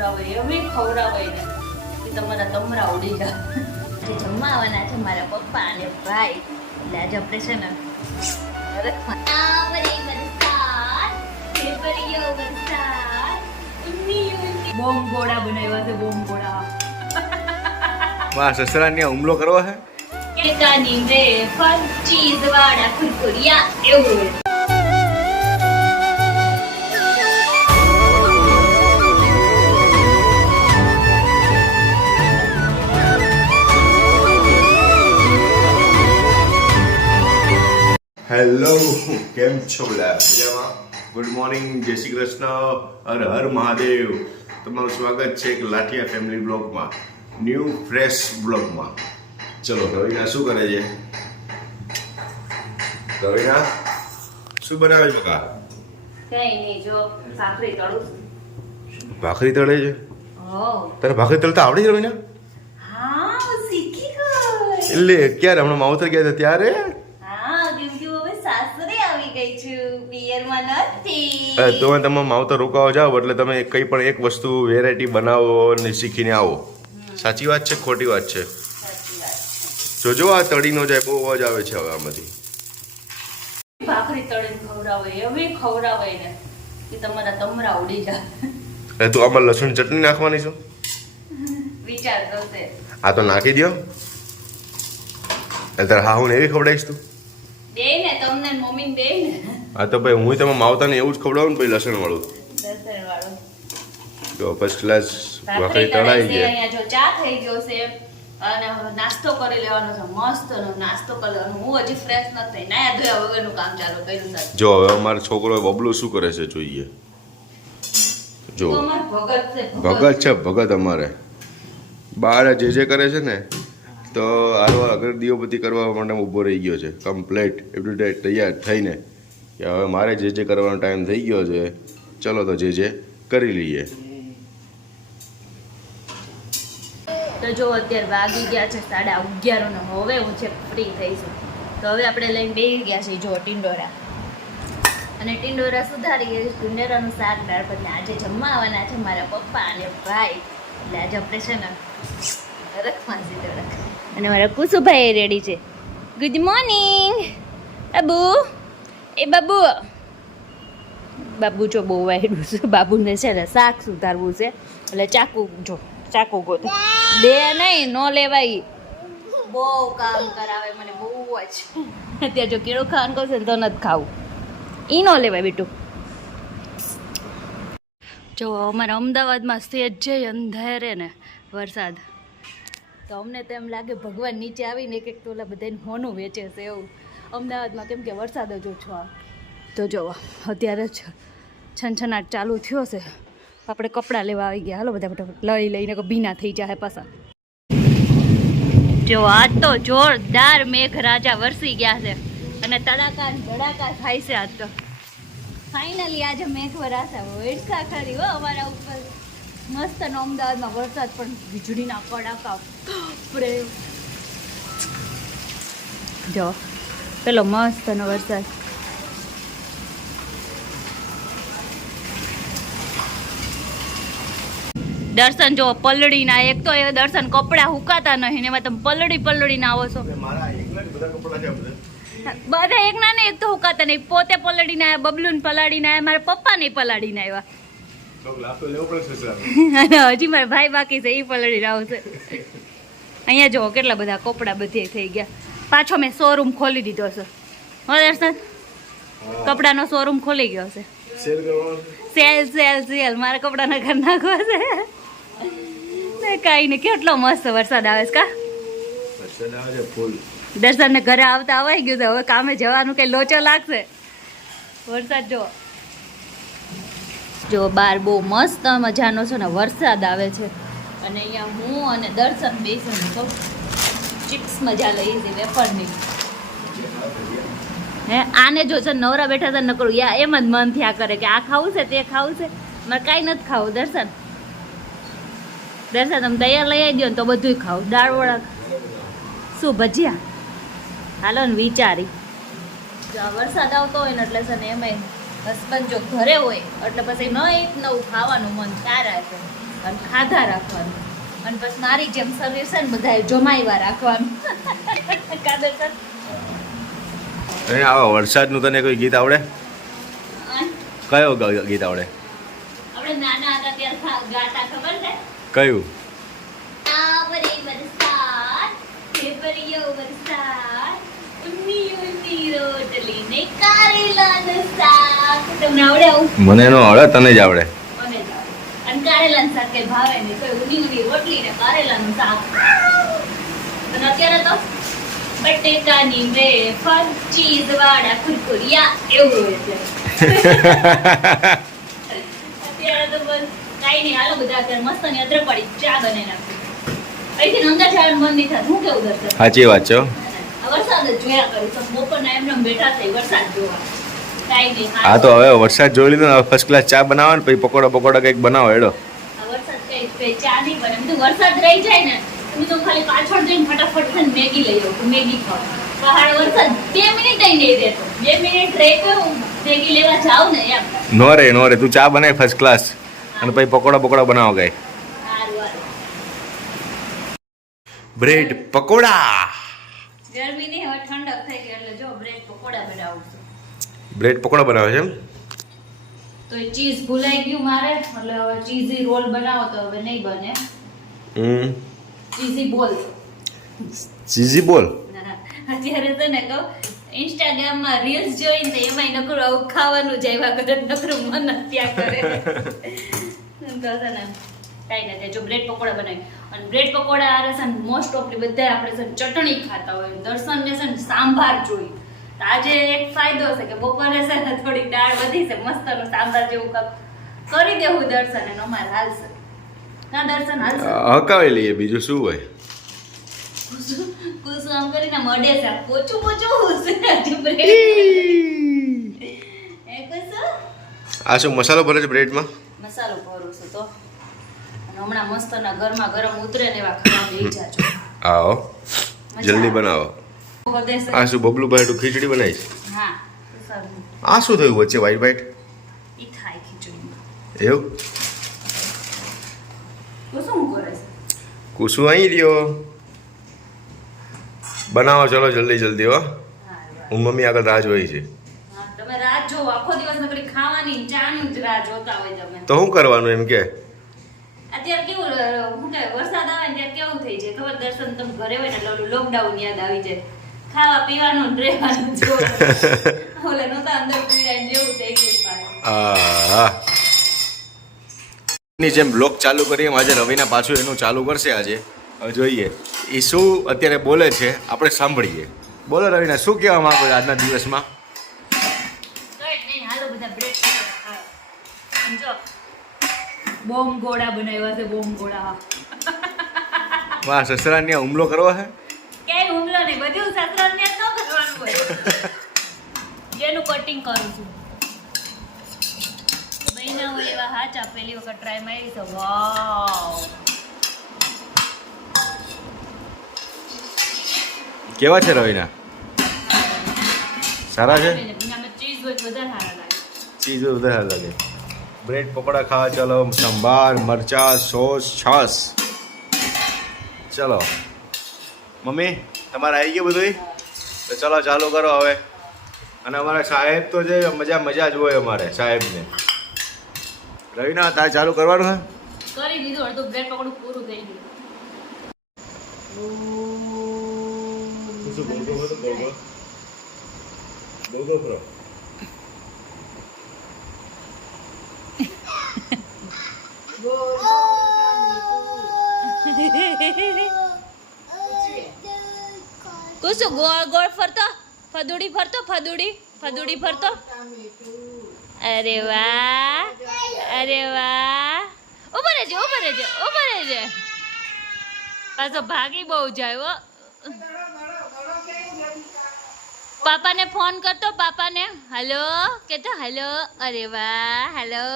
ખવડાવે એવી ખવડાવે ને કે તમારા તમરા ઉડી જાય. જે જમવા આવવાના છે મારા પપ્પા અને ભાઈ, એટલે આજે આપણે છે ને બોમ્બ ગોળા બનાવ્યા છે. બોમ્બ ગોળા વાહ, સસરાને હુમલો કરવો છે. કેકાની વેફર ચીઝ વાળા કુરકુરિયા એવું. હેલો, કેમ છો બધા? મજામાં? ગુડ મોર્નિંગ, જય શ્રી કૃષ્ણ, હર હર મહાદેવ. તમારું સ્વાગત છે એક લાઠિયા ફેમિલી બ્લોગમાં, ન્યૂ ફ્રેશ બ્લોગમાં. ચલો, રવિના શું કરે છે? રવિના શું બનાવે છે? કા કઈ નહીં, જો ભાખરી તળું. ભાખરી તળે છે? હો, તને ભાખરી તળતા આવડી છે રવિના? હા, હું શીખી ગઈ. એટલે ક્યારે? હમણાં માવતર ગયા હતા ત્યારે? તો તમે માવતર રોકાવા જાઓ એટલે તમે કઈ પણ એક વસ્તુ વેરાયટી બનાવો અને શીખીને આવો. સાચી વાત છે ખોટી વાત છે? જોજો આ તળી નો જાય, બહુ અવાજ આવે છે હવે આમાંથી. ભાખરી તળીને ખવડાવે એવી ખવડાવે ને કે તમારા તમરા ઉડી જાય. એટલે તું આમાં લસણ ચટણી નાખવાની છો? વિચાર કરશે. આ તો નાખી દો. એટલે તારે હાહુને એવી ખવડાવીશ તું? દે ને તમને, મમ્મી દે ને. હા તો ભાઈ હું તમે માવતાને એવું જ ખવડાવું ને ભાઈ, લસણ વાળું. લસણ વાળું જો ફર્સ્ટ ક્લાસ ભાખરી તળાઈ છે. અહીંયા જો ચા થઈ ગયો છે અને નાસ્તો કરી લેવાનો છે. મસ્ત નાસ્તો કરી લેવાનો. હું હજી ફ્રેશ નથી થઈ, નાયા ધોયા વગરનું કામ ચાલુ કર્યું છે. જો હવે અમારો છોકરો બબલું શું કરે છે જોઈએ. જો ભગત છે, ભગત અમારે બાર જે કરે છે ને, તો હારો અગર દીવબત્તી કરવા માટે ઊભો રહી ગયો છે કમ્પ્લેટ એવરી તૈયાર થઈને કે હવે મારે જે કરવાનો ટાઈમ થઈ ગયો છે, ચલો તો જે કરી લઈએ. તો જો અત્યારે વાગી ગયા છે 11:30 ને હવે હું છે ફ્રી થઈ છું. તો હવે આપણે લઈને બેસી ગયા છે જો ટિંડોરા, અને ટિંડોરા સુધારીએ. ટિંડોરાનું શાક દાળ ભાત. આજે જમવા આવવાના છે મારા પપ્પા અને ભાઈ, એટલે આજે આપણે છે ને રખમાં સીધો રખ. અને મારા કુસુભાઈ રેડી છે. Good morning Babu. એ બાબુ, બાબુ જો બહુ વાયડું છે. બાબુને છે ને શાક સુધારવું છે, એટલે ચાકુ ગોતો દે નહીં, ન લેવાય. બહુ કામ કરાવે મને, બહુ જ. ત્યાં જો કેળું ખાવાનું કહું છે ને તો નથી ખાવું, એ ન લેવાય બેટું. જો અમારા અમદાવાદમાં સેજ છે અંધારે ને વરસાદ, તો અમને તો એમ લાગે ભગવાન નીચે આવીને એક તોલા બધાને હોનું વેચે છે એવું અમદાવાદમાં, કેમ કે વરસાદ જ ઓછો આવે. તો જો અત્યારે જ છનછનાટ ચાલુ થયો છે. આપણે કપડાં લેવા આવી ગયા. હાલો બધા ફટાફટ લઈને ભીના થઈ જાય પાછા. જો આજ તો જોરદાર મેઘરાજા વરસી ગયા છે અને તડાકા ભડાકા થાય છે આજ તો. ફાઇનલી આજે મેઘ વરાસા વરસા ખરી હો અમારા ઉપર. મસ્ત નો અમદાવાદમાં વરસાદ પણ વીજળીના કડાકા આપણે જો પેલો મસ્ત નો વરસાદ. દર્શન જો પલળી ના, એક તો એ દર્શન કપડા હુકાતા નહીં, એમાં તમે પલળી ના આવો છો. બધા એક ના ને એક તો હુકાતા નહીં. પોતે પલળીને આવ્યા, બબલુન પલાળીને આવ્યા, મારા પપ્પા ને પલાળીને આવ્યા. હજી મારા ભાઈ બાકી છે, એ પલળી આવશે. અહીંયા જો કેટલા બધા કપડા બધે થઈ ગયા. પાછો મેં શોરૂમ ખોલી દીધો છે. હો દર્શન, કપડાનો શોરૂમ ખોલી ગયો છે. સેલ મારા કપડાના ઘર નાખવા છે. કઈ ને કેટલો મસ્ત વરસાદ આવે છે. કા દર્શન ને ઘરે આવતા આવાઈ ગયું છે. હવે કામે જવાનું કઈ લોચો લાગશે. વરસાદ જો બાર બહુ મસ્ત મજાનો છે ને વરસાદ આવે છે. અને અહીંયા હું અને દર્શન બેસીને તો ચિપ્સ મજા લઈ છે વેફરની. હે આને જો છે નવરા બેઠા હતા નકરું યા એમ જ મન થયા કરે કે આ ખાવું છે તે ખાવું છે, મારે કાંઈ નથી ખાવું. દર્શન તમે તૈયાર લઈ આવી દો ને તો બધું ખાવું. દાળ વડા શું ભજીયા, હાલો ને વિચારી. વરસાદ આવતો હોય ને એટલે છે ને એમાંય હસબન્ડ જો ઘરે હોય એટલે પછી નવું ખાવાનું મન સારા છે. અને ખાધા રાખવાનું અને બસ મારી જેમ શરીર છે ને બધાએ જમાઈવા રાખવાનું. કા દર્શન? આવા વરસાદનું તને કોઈ ગીત આવડે? કયો ગીત આવડે? આપણે નાના હતા ત્યારે ગાતા ખબર છે? કયું? આવરે વરસાદ ફેવરિયો વરસાદ ઉન્ની ઉન્ની રોટલી ને કારેલાનું શાક. તમને આવડે આવું? મને એનો આવડે, તને જ આવડે. મને જ આવડે. અને કારેલાનું શાક કઈ ભાવે નહીં, કોઈ ઉન્ની ઉન્ની રોટલી ને કારેલાનું શાક. અને અત્યારે તો બટેકાની વેફર ચીઝ વાળા કુરકુરિયા એવું હોય છે. અત્યારે તો બસ કાઈ નહીં, હાલો બધા અત્યારે મસ્ત ની અદરક વાળી ચા બનાવી નાખી. અહીંથી અંદર જવાનું મન નહીં થાય. હું કેવું દર્શન? સાચી વાત છે. આ વરસાદ જ જોયા કરું છું. બપોરના એમને બેઠા થઈ વરસાદ જોવા. કાઈ નહીં. હા તો હવે વરસાદ જોઈ લીધો ને, ફર્સ્ટ ક્લાસ ચા બનાવો ને પછી પકોડા કંઈક બનાવો હેડો. આ વરસાદ કઈ ચા નહીં બને. બધું વરસાદ રહી જાય ને હું તો ખાલી પાછળ જઈને ફટાફટ છે ને મેગી લઈ આવું. મેગી ખાવ. પહાડ વરસાદ 2 મિનિટ નહીં રહેતો. 2 મિનિટ રહે તો હું મેગી લેવા જાઉં ને એમ. નો રે તું ચા બનાવી ફર્સ્ટ ક્લાસ અને પછી પકોડા બનાવો ગઈ. બ્રેડ પકોડા. ગરમી નહીં, હવે ઠંડક થઈ ગઈ એટલે જો બ્રેડ પકોડા બનાવું છું. બ્રેડ પકોડા બનાવે છે એમ? તો એ ચીઝ ભૂલાઈ ગયું મારે એટલે હવે ચીઝી રોલ બનાવો તો હવે નહીં બને. ચીઝી બોલ. ચીઝી બોલ. અત્યારે તો ને કહું ઇન્સ્ટાગ્રામમાં રીલ્સ જોઈને તો એમાંય નકરું આવું ખાવાનું જ આવ્યા કરે, નકરું મન ત્યાં કરે. તો છે ને કાંઈ નથી, જો બ્રેડ પકોડા બનાવી અને બ્રેડ પકોડા આરે છે ને મોસ્ટ ઓફલી બધા આપણે છે ને ચટણી ખાતા હોય. દર્શનને છે ને સાંભાર જોઈએ. તો આજે એક ફાયદો છે કે બપોરે છે ને થોડીક દાળ વધી છે, મસ્તનું સાંભાર જેવું કાંક કરી દેવું દર્શન અને અમારે હાલશે. ના દર્શન હાલશે? હકાવી લઈએ, બીજું શું હોય. કુસુમ આમ કરીને મડે છે, પોચું પોચું છે હજુ બ્રેડ. એ કુસુમ આ શું મસાલો ભરે છે બ્રેડમાં? મસાલો ભરું છું તો અને હમણાં મસ્તના ગરમા ગરમ ઉતરે ને એવા ખાવા લઈ જાજો. આવો જલ્દી બનાવો. વધે આ શું બબલું ભાઈ ખીચડી બનાવી છે? હા સારું. આ શું થયું વચ્ચે વ્હાઈટ વ્હાઈટ? ઈ થાય ખીચડી. એવું? કુસુમ કરે છે? કુસુ અહીં રહ્યો. બનાવો ચલો જલ્દી હો. હું મમ્મી આગળ રાહ જોઈ છે. હા તમે રાત જો આખો દિવસ નકરી ખાવાની ચાની જ રાહ જોતા હોય તમે. તો શું કરવાનું એમ કે? અત્યારે કેવું શું કહેવાય વરસાદ આવે ને ત્યારે કેવું થઈ જાય ખબર? દર્શન તમે ઘરે હોય ને એટલે લોકડાઉન યાદ આવી જાય. ખાવા પીવાનું ને રહેવાનું જો ઓલે નહોતા અંદર પીરાય જેવું થઈ ગયું પાછું. ની જેમ બ્લોગ ચાલુ કરીએ આજે રવિના પાછું એનું ચાલુ કરશે આજે. હવે જોઈએ એ શું અત્યારે બોલે છે, આપણે સાંભળીએ. બોલો રવિના, શું કહેવા માંગો છો આજના દિવસમાં? કઈ નહીં, હાલો બધા બ્રેડ પકોડા ખાવા. જો બોમ્બ ગોળા બનાવ્યા છે, બોમ્બ ગોળા. વાહ, સસરાને હુમલો કરવો છે? ક્યાંય હુમલો નહીં, બધું સસરાને ન કરવાનું હોય. જેનું કટિંગ કરું છું બહેના હોય એવા હાચા પહેલી વખત ટ્રાય મારી છે. વાવ, કેવા છે રવિના? સારા છે? ચીઝ હોય વધારે સારા લાગે. ચીઝ વધારે લાગે. બ્રેડ પકોડા ખાવા ચાલો, સંભાર મરચા સોસ છાસ. ચલો મમ્મી તમારે આવી ગયું બધું? તો ચલો ચાલુ કરો હવે. અને અમારા સાહેબ તો છે મજા જ હોય અમારે સાહેબને. રવિના તારે ચાલુ કરવાનું હે? કરી દીધું, અડધું બ્રેડ પકોડું પૂરું થઈ ગયું. કુસુ ગોળ ગોળ ફરતો, ફદુડી ફરતો, ફદુડી ફરતો. અરે વાહ, અરે વાહ. ઉભો રહેજે. પાછો ભાગી બહુ જાય હો. પાપાને ફોન કરતો, પાપાને હેલો કેતો હેલો. અરે વાહ, હેલો.